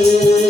Hallelujah.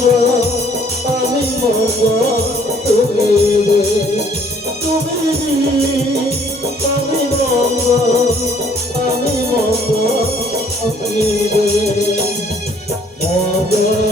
আমি মরব তুমি রে। তুমি আমি মরব আমি মরব তুমি রে। মরব